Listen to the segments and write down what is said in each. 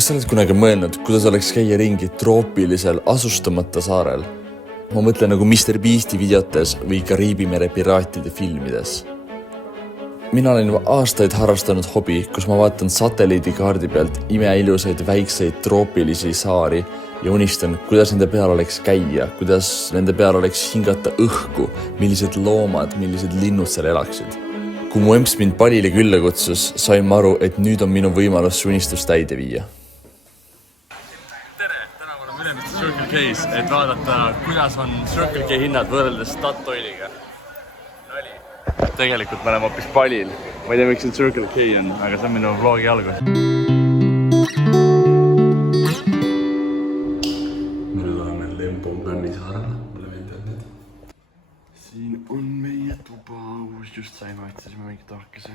Kas sa oled kunagi mõelnud, kuidas oleks käia ringi troopilisel asustamata saarel? Ma mõtlen nagu Mr. Beasti videotes või Kariibi mere piraatide filmides. Mina olen juba aastaid harrastanud hobi, kus ma vaatan satelliidikaardi pealt imeilusaid väikseid troopilisi saari ja unistan, kuidas nende peal oleks käia, kuidas nende peal oleks hingata õhku, millised loomad, millised linnud seal elaksid. Kui mu emps mind Palile külla kutsus, sain ma aru, et nüüd on minu võimalus unistus täide viia. Circle K's, et vaadata, kuidas on Circle K hinnad võrreldes Statoiliga. Tegelikult me oleme hoopis Palil. Ma ei tea, miks siin Circle K on, aga see on minu vlogi algus. Me oleme Lembongani saarel. Mulle meeldib need. Siin on meie tuba. Just saime, otsisime mingi tahkese.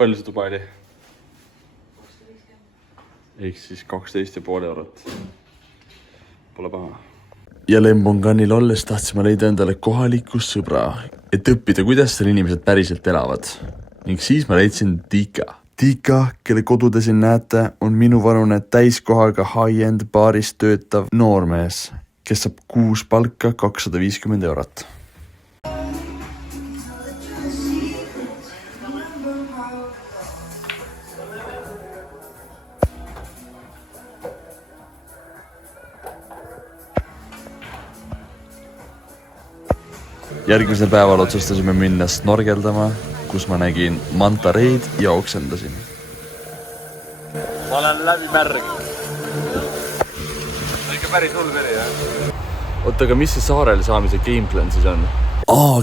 Palju see tuba oli? Ehk siis 12,5 eurot. Pole paha. Ja Lembonganil olles tahtsime leida endale kohaliku sõbra, et õppida, kuidas seal inimesed päriselt elavad. Ning siis ma leidsin Tika. Tika, kelle kodude siin näete, on minu vanune täiskohaga high-end baaris töötav noormees, kes saab kuus palka 250 eurot. Järgmisel päeval otsustasime minna snorgeldama, kus ma nägin mantareid ja oksendasin. Ma olen läbi märg. Ikka päris hull veri, jah? Oota, aga mis see saarel saamise gameplan siis on?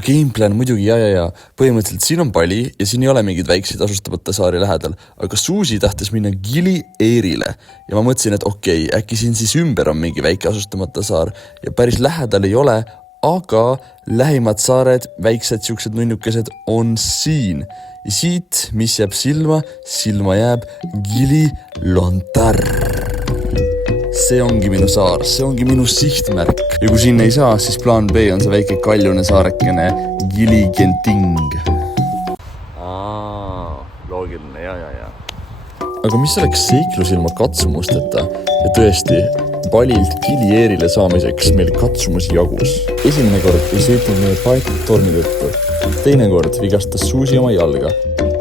Gameplan muidugi, ja. Põhimõtteliselt siin on Pali ja siin ei ole mingid väikseid asustamata saari lähedal, aga Suusi tahtis minna Gili Airile ja ma mõtlesin, et okei, äkki siin siis ümber on mingi väike asustamata saar ja päris lähedal ei ole, aga lähimad saared, väiksed siuksed nunnukesed on siin. Ja siit, mis jääb silma jääb Gili Lontar. See ongi minu saar, see ongi minu sihtmärk. Ja kui siin ei saa, siis plaan B on see väike kaljune saarekene Gili Genting. Loogiline, ja. Aga mis oleks seiklus ilma katsumusteta? Ja tõesti, Palilt Gili Airile saamiseks meil katsumusi jagus. Esimene kord ei sõitnud meie paetud tormi tõttu. Teine kord vigastas Suusi oma jalga.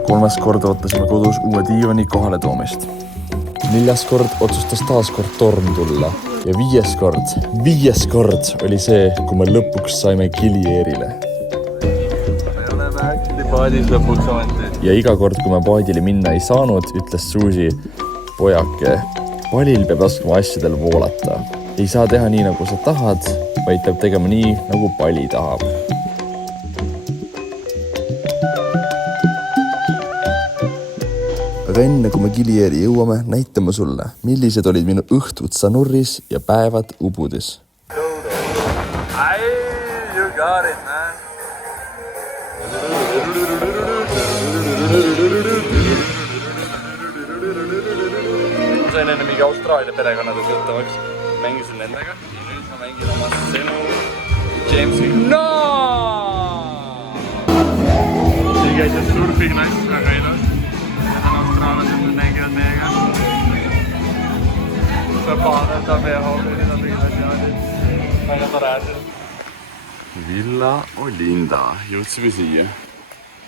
3. kord ootasime kodus uue diivani kohale toomist. 4. kord otsustas taas kord torm tulla. Ja 5. kord oli see, kui me lõpuks saime Gili Airile. Me oleme äkki paadis lõpuks ometi. Ja iga kord, kui me paadile minna ei saanud, ütles Suusi, pojake, Palil peab laskma asjadel voolata. Ei saa teha nii, nagu sa tahad, vaid peab tegema nii, nagu Pali tahab. Aga enne, kui me Gili Airi jõuame, näitame sulle, millised olid minu õhtud Sanurris ja päevad Ubudis. You got it, man. Sain enne mingi Austraalia perekonnade sõltavaks. Mängisin nendega ja nüüd ma mängin oma Senu Jamesiga. Siin käisid surfiklass väga ilus. Need on austraalased, nüüd mängivad meiega. Sõpane, ta meie hoovi, need on mingid asjad. Väga tore asjad. Villa Olinda. Jõudsime siia.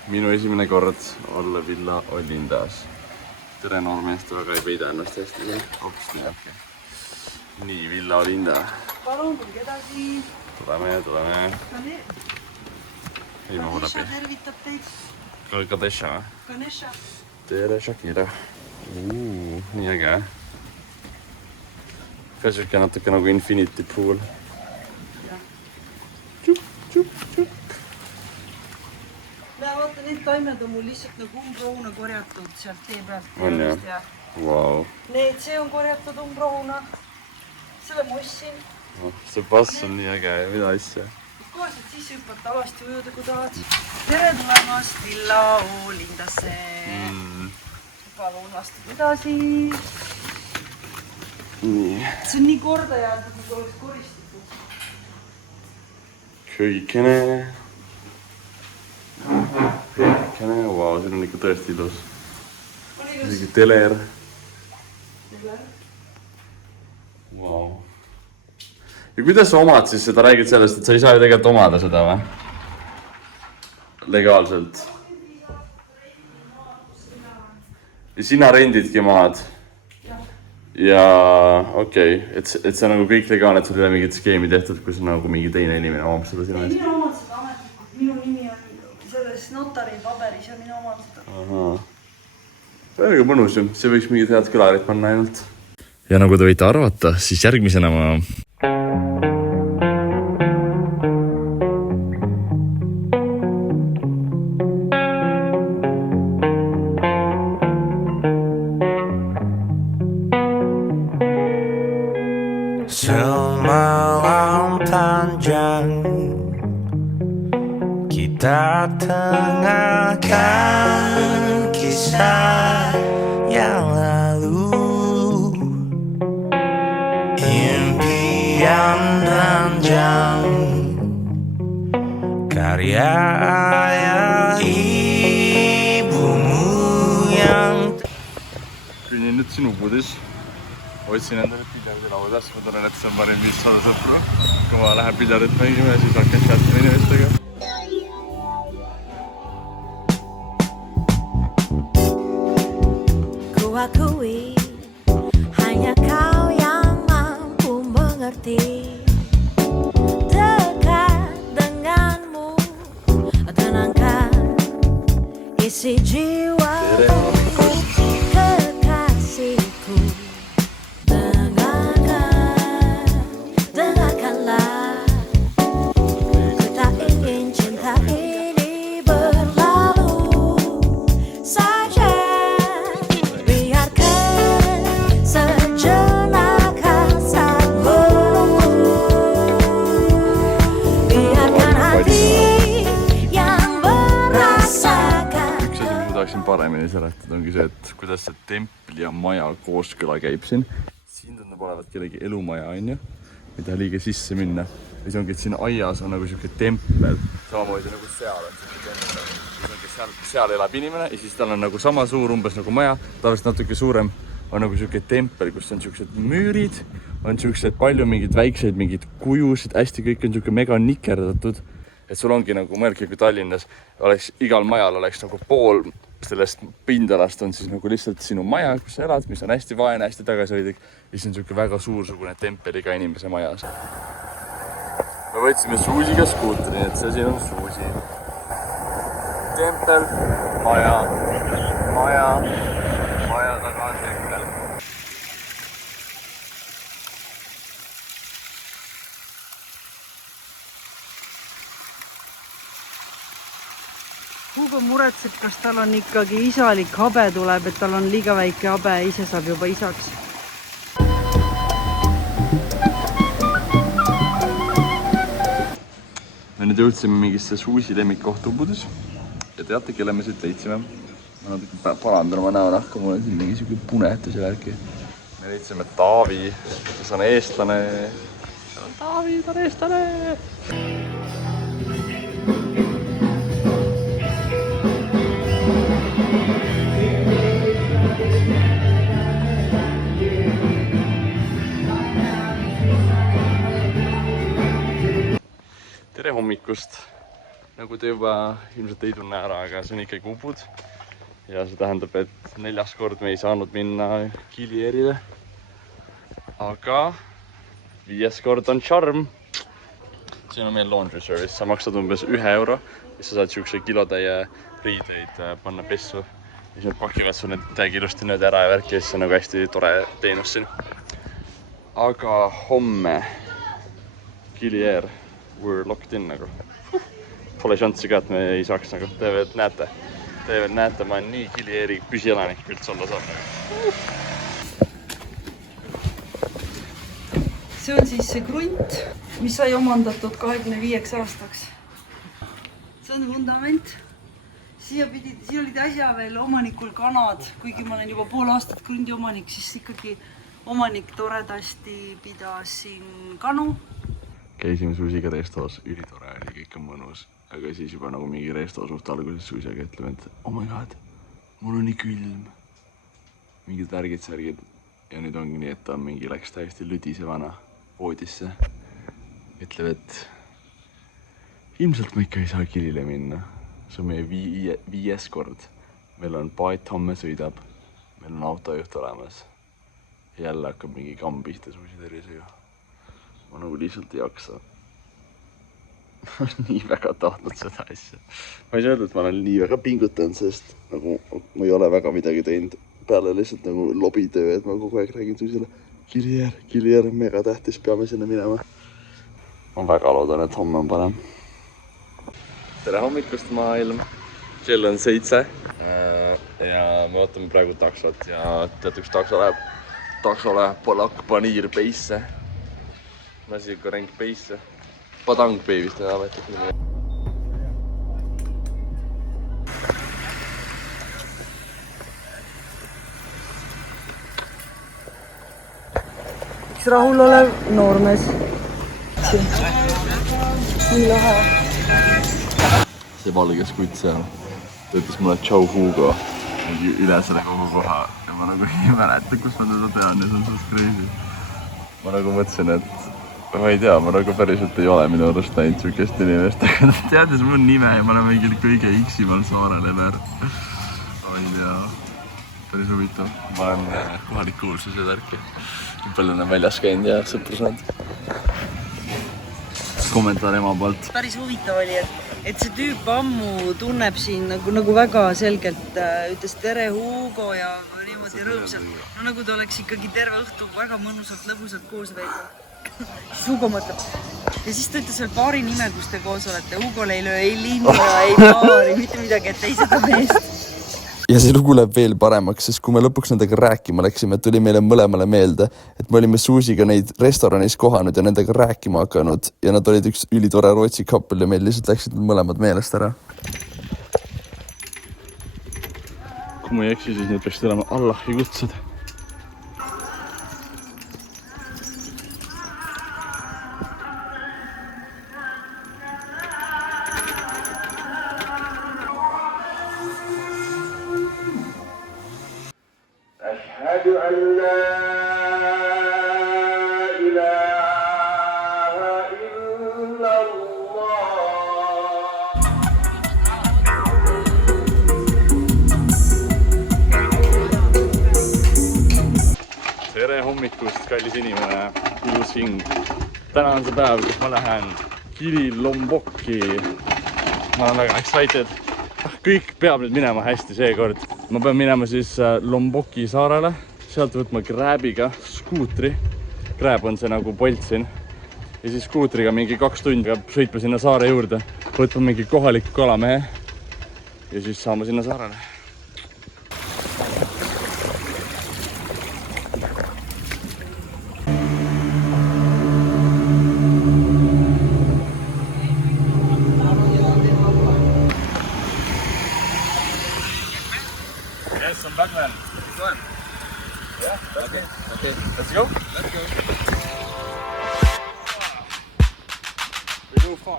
Minu esimene kord olla Villa Olindas. Tere noormeest, väga ei peida ennast hästi. Hops, nii, okei. Nii, Villa Olinda. Palun, tulge edasi. Tuleme. Ei mahu läbi. Kadesha tervitab teid. Kadesha. Kadesha. Tere, Shakira. Nii äge. Ka siuke natuke nagu Infinity Pool. Vaata, need taimed on mul lihtsalt nagu umbrohuna korjatud sealt tee pealt. On jah? Wow. See on korjatud umbrohuna. Selle mossin. See pass on nii äge, mida asja. Kohaselt siis hüppata alasti ujuda, kui tahad. Tere tulemast Villa Olindasse. Palun vastud edasi. Nii. See on nii korda jäänud, nagu oleks koristatud. Köögikene. Wow, siin on ikka tõesti ilus. Isegi teler. Wow. Ja kuidas sa omad siis seda, räägid sellest, et sa ei saa ju tegelikult omada seda või? Legaalselt. Ja sina rendidki maad? Ja okei, et see on nagu kõik legaalne, et sul ei ole mingit skeemi tehtud, kus nagu mingi teine inimene omab seda sinu eest? Minu omad seda ametlikult, minu nimi on selles notari paberis ja minu omad seda. Ahaa. See on väga mõnus ju, see võiks mingid head kõlarid panna ainult. Ja nagu te võite arvata, siis järgmisena ma... Semalam panjang kita tengahkan kisah yang lalu, impian ranjang karya ayah ibumu yang Kõnnin nüüd sinu pudis. Otsin endale piljardi laudas, ma tunnen, et see on parim viis saada sõpru. Kui ma lähen piljarit mängima ja siis hakkan chatima inimestega. Ku akui hanya kau yang mampu mengerti. Dekat denganmu tenangkan isi jiwaku. Kekasihku, dengarkanlah. Ku tak ingin cinta ini berlalu saja. Biarkan sejenak hasrat menunggu. Biarkan hati yang merasakan. Üks asi, mida tahaksin paremini seletada, ongi see, et kuidas see templi ja maja kooskõla käib siin. Siin tundub olevat kellegi elumaja, on ju, mida liige sisse minna. Ja see ongi, et siin aias on nagu siuke tempel, samamoodi nagu seal on siuke tempel. Ja see ongi, seal elab inimene ja siis tal on nagu sama suur umbes nagu maja, tavaliselt natuke suurem on nagu siuke tempel, kus on siuksed müürid, on siuksed palju mingeid väikseid mingeid kujusid, hästi kõik on siuke mega nikerdatud. Et sul ongi nagu mõelge, kui Tallinnas oleks igal majal oleks nagu pool sellest pindalast on siis nagu lihtsalt sinu maja, kus sa elad, mis on hästi vaene, hästi tagasihoidlik. Ja siis on siuke väga suursugune tempel iga inimese majas. Me võtsime Suusiga skuutri, et see siin on Suusi. Tempel, maja, maja, maja taga on tempel. Hugo muretseb, kas tal on ikkagi isalik habe tuleb, et tal on liiga väike habe, ise saab juba isaks. Me nüüd jõudsime mingisse Suusi lemmikkohtupudis ja teate, kelle me siit leidsime? Ma natuke parandan oma näonahka, mul on siin mingi siuke punetus ja värki. Me leidsime Taavi, kes on eestlane. Taavi, ta on eestlane! Tere hommikust! Nagu te juba ilmselt ei tunne ära, aga see on ikkagi Ubud. Ja see tähendab, et 4. kord me ei saanud minna Kilierile. Aga 5. kord on charm. Siin on meil laundry service. Sa maksad umbes 1 euro ja sa saad siukse kilotäie riideid panna pessu. Ja siis nad pakivad sul need täiega ilusti nüüd ära ja värki ja siis on nagu hästi tore teenus siin. Aga homme Kilier. We're locked in nagu. Pole šanssi ka, et me ei saaks nagu. Te veel näete, ma olen nii Kilieri püsielanik üldse olla saab nagu. See on siis see krunt, mis sai omandatud 25 aastaks. See on vundament. Siia olid äsja veel omanikul kanad, kuigi ma olen juba pool aastat krundi omanik, siis ikkagi omanik toredasti pidas siin kanu. Käisime Suusiga reestos, ülitore oli, kõik on mõnus. Aga siis juba nagu mingi reesto suht alguses Suusiga ütleme, et oh my god, mul on nii külm. Mingid värgid, särgid. ja nüüd ongi nii, et ta mingi läks täiesti lüdisevana voodisse. Ütleb, et ilmselt ma ikka ei saa Kilile minna. See on meie 5. kord. Meil on paat homme sõidab. Meil on autojuht olemas. Jälle hakkab mingi kamm pihta Suusi tervisega. Ma nagu lihtsalt ei jaksa. Ma olen nii väga tahtnud seda asja. Ma ei saa öelda, et ma olen nii väga pingutanud, sest nagu ma ei ole väga midagi teinud. Peale lihtsalt nagu lobitöö, et ma kogu aeg räägin Suusile Kilier, mega tähtis, peame sinna minema. Ma väga loodan, et homme on parem. Tere hommikust maailm! Kell on 7 ja me ootame praegu taksot ja tead, üks takso läheb Polak Paniir Beisse. Mäsika Renk Beisse. Padang Bay vist on ametlik nimi. Üks rahulolev noormees. Nii lahe. See valges kutt seal, ta ütles mulle tšau Hugo üle selle kogu koha ja ma nagu ei mäleta, kus ma teda tean ja see on suht crazy. Ma nagu mõtlesin, et ma ei tea, ma nagu päriselt ei ole minu arust näinud sükest inimest, aga ta teadis mu nime ja ma olen mingil kõige X-imal saarel ever. Oi tea, päris huvitav. Ma olen kohalik kuulsuse tärki. Nii palju olen väljas käinud ja sõpru saanud. Kommentaar ema poolt. Päris huvitav oli, et see tüüp ammu tunneb siin nagu väga selgelt, ütles tere Hugo ja niimoodi rõõmsalt. No nagu ta oleks ikkagi terve õhtu väga mõnusalt, lõbusalt koos veetnud. Siis Hugo mõtleb. Ja siis ta ütles veel paari nime, kus te koos olete. Hugole ei löö ei linna, ei paari, mitte midagi, et ei seda meest. Ja see lugu läheb veel paremaks, sest kui me lõpuks nendega rääkima läksime, tuli meile mõlemale meelde, et me olime Suusiga neid restoranis kohanud ja nendega rääkima hakanud ja nad olid üks ülitore Rootsi kappel ja meil lihtsalt läksid mõlemad meelest ära. Kui ma ei eksi, siis need peaksid olema Allahi kutsed. أشهد أن لا إله إلا الله. Tere hommikust, kallis inimene, ilus hing. Täna on see päev, kus ma lähen Kili Lombokki. Ma olen väga excited. Kõik peab nüüd minema hästi seekord. Ma pean minema siis Lombokki saarele, sealt võtma Grabiga skuutri. Grab on see nagu Bolt siin. Ja siis skuutriga mingi 2 tundi peab sõitma sinna saare juurde, võtma mingi kohaliku kalamehe ja siis saama sinna saarele. Yes, I'm back, man. Go on. Yeah, okay. Let's go. Let's go. We go far.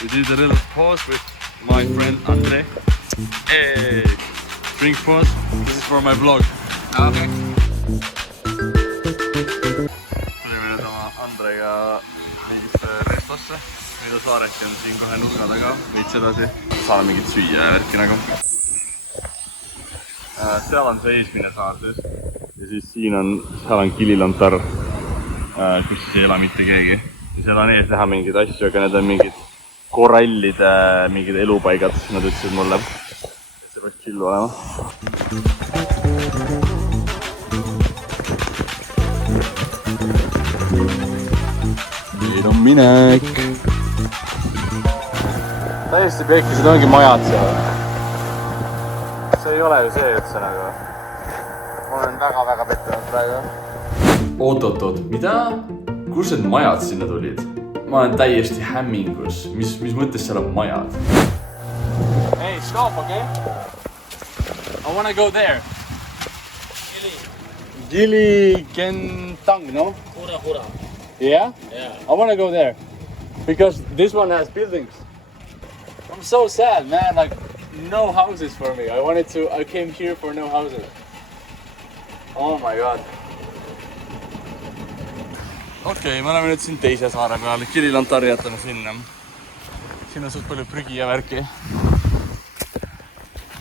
We did a little pause with my friend Andre. Hey, drink pause. This is for my vlog. Okay. Tulime nüüd oma Andrega viis restosse. Mida saareti on siin kohe nurga taga, veits edasi. Saame mingit süüa ja värki nagu. Seal on see eesmine saar siis. Ja siis seal on Kililantar, kus siis ei ela mitte keegi. Ja seal on ees näha mingeid asju, aga need on mingid korallide mingid elupaigad, nad ütlesid mulle. See peaks chillu olema. Meil on minek. Täiesti pekkised ongi majad seal. See ei ole ju see üldse nagu. Ma olen väga pettunud praegu. Oot, mida? Kus need majad sinna tulid? Ma olen täiesti hämmingus. Mis mõttes seal on majad? Hey, stop, okay? I wanna go there. Gili Kentang, no? Yeah? Yeah. I want to go there. Because this one has buildings. I'm so sad, man. Like, no houses for me. I came here for no houses. Oh my god. Okei, me oleme nüüd siin teise saare peal. Kiril on tarjatanud sinna. Siin on suht palju prügi ja värki.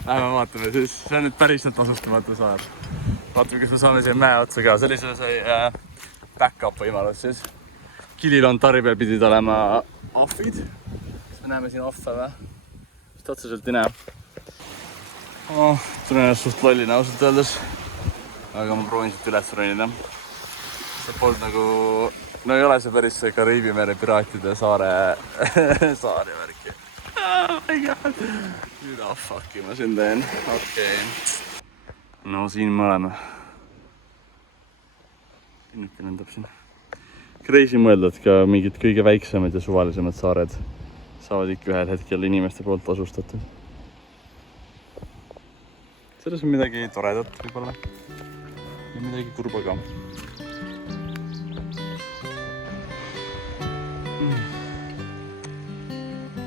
Lähme vaatame siis. See on nüüd päriselt asustamatu saar. Vaatame, kas me saame siia mäe otsa ka. See oli see back-up võimalus siis. Kiril on tarri peal pidid olema ahvid. Kas me näeme siin ahve või? Vist otseselt ei näe. Tunnen ennast suht lollina ausalt öeldes. Aga ma proovin siit üles ronida. See polnud nagu... No ei ole see päris see Kariibi mere piraatide saare värki. Oh my god. Mida fuck'i ma siin teen? Okei. No siin me oleme. Linnuke lendab siin. Crazy mõelda, et ka mingid kõige väiksemad ja suvalisemad saared saavad ikka ühel hetkel inimeste poolt asustatud. Selles on midagi toredat võib-olla. Ja midagi kurba ka.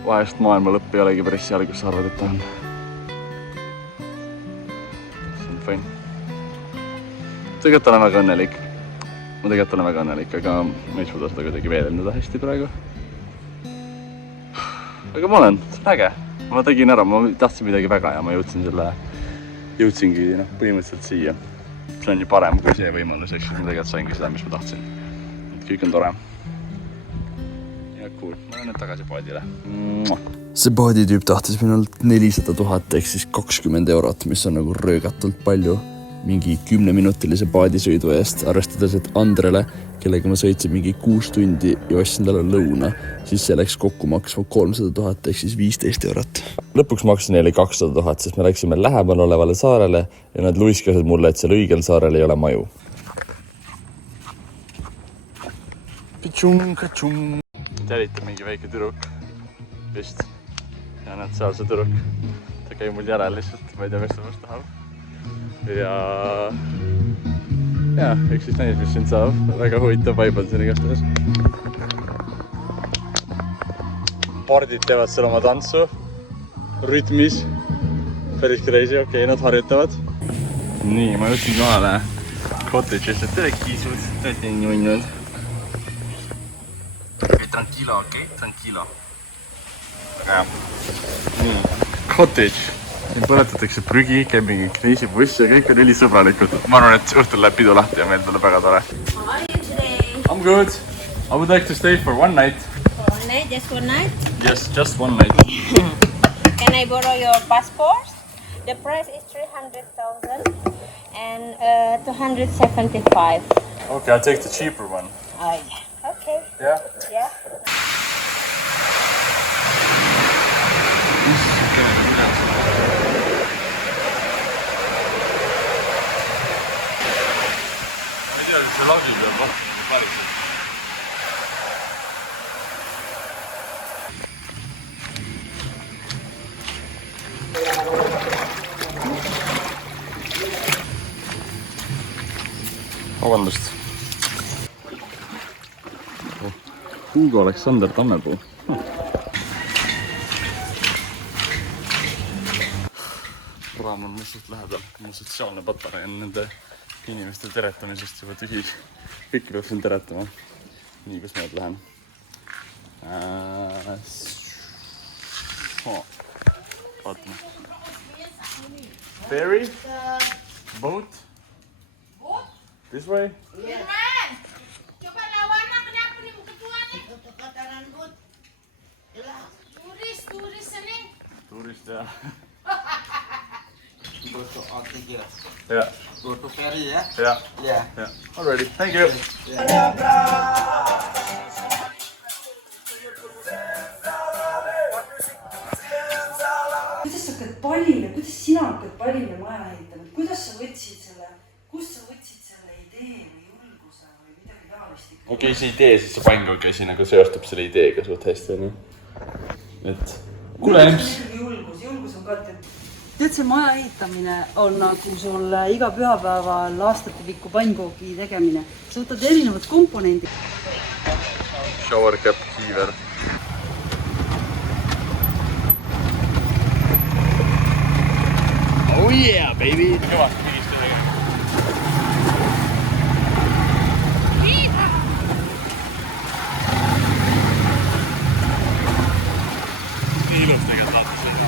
Vahest maailma lõpp ei olegi päris seal, kus sa arvad, et ta on. See on fine. Tegelikult olen väga õnnelik. Ma tegelikult olen väga õnnelik, aga ma ei suuda seda kuidagi veelendada hästi praegu. Aga ma olen, see on äge. Ma tegin ära, ma tahtsin midagi väga ja ma jõudsingi põhimõtteliselt siia. See on ju parem kui see võimalus, eks ma tegelikult saingi seda, mis ma tahtsin. Et kõik on tore. Ja cool, ma olen nüüd tagasi paadile. See paaditüüp tahtis minult 400 000 ehk siis 20 €, mis on nagu röögatult palju mingi 10-minutilise paadisõidu eest, arvestades, et Andrele, kellega ma sõitsin mingi 6 tundi ja ostsin talle lõuna, siis see läks kokku maksma 300 000 ehk siis 15 €. Lõpuks maksin neile 200 000, sest me läksime lähemal olevale saarele ja nad luiskasid mulle, et seal õigel saarel ei ole maju. Pitšung-katšung. Jälitab mingi väike tüdruk. Vist. Ja näed seal see tüdruk. Ta käib mul järel lihtsalt, ma ei tea, mis ta must tahab. Ja, eks siis näis, mis siin saab. Väga huvitav vibe on siin igastahes. Pardid teevad seal oma tantsu. Rütmis. Päris crazy, okei, nad harjutavad. Nii, ma jõudsin kohale cottage'ist, et tere kiisud, tõesti nunnud. Tranquilo, okei, tranquilo. Väga hea. Nii, cottage. Siin põletatakse prügi, käib mingi kriisibuss ja kõik on ülisõbralikud. Ma arvan, et õhtul läheb pidu lahti ja meil tuleb väga tore. How are you today? I'm good. I would like to stay for one night. For one night, just one night? Yes, just one night. Can I borrow your passport? The price is 300,000 and 275. Okay, I'll take the cheaper one. Oh, yeah. Okay. Yeah? Yeah. See lagi peab lahti nagu päriselt. Vabandust. Hugo Aleksander Tammepuu. Raam on must suht lähedal. Mu sotsiaalne patarei on nende inimeste teretamisest juba tühi. Kõiki peab siin teretama. Nii, kus ma nüüd lähen? Vaatame. Ferry? Boat? This way? Coba lawan apa kenapa nih ketua nih? Kataran bud. Turis sini. Tourist, ja. Yeah. Ja. Go to ferry, yeah? Ja. Yeah. Ja. Alrighty, thank you. Kuidas sa hakkad pallile, kuidas sina hakkad pallile maja ehitama? Kuidas sa võtsid selle, kust sa võtsid selle idee või julguse või midagi taolist? Okei, see idee, siis see pannkookesi nagu seostub selle ideega suht hästi, on ju. Et kuule, Emps. Julgus on ka, tead, see maja ehitamine on nagu sul iga pühapäeval aastate pikku pannkoogi tegemine. Sa võtad erinevad komponendid. Shower cap kiiver. Oh yeah, baby! Kõvasti pidist tegelikult. Nii ilus tegelikult vaatas seda.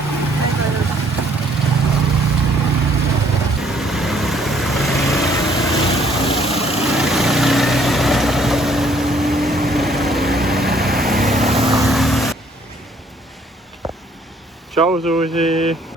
Ciao, Susi!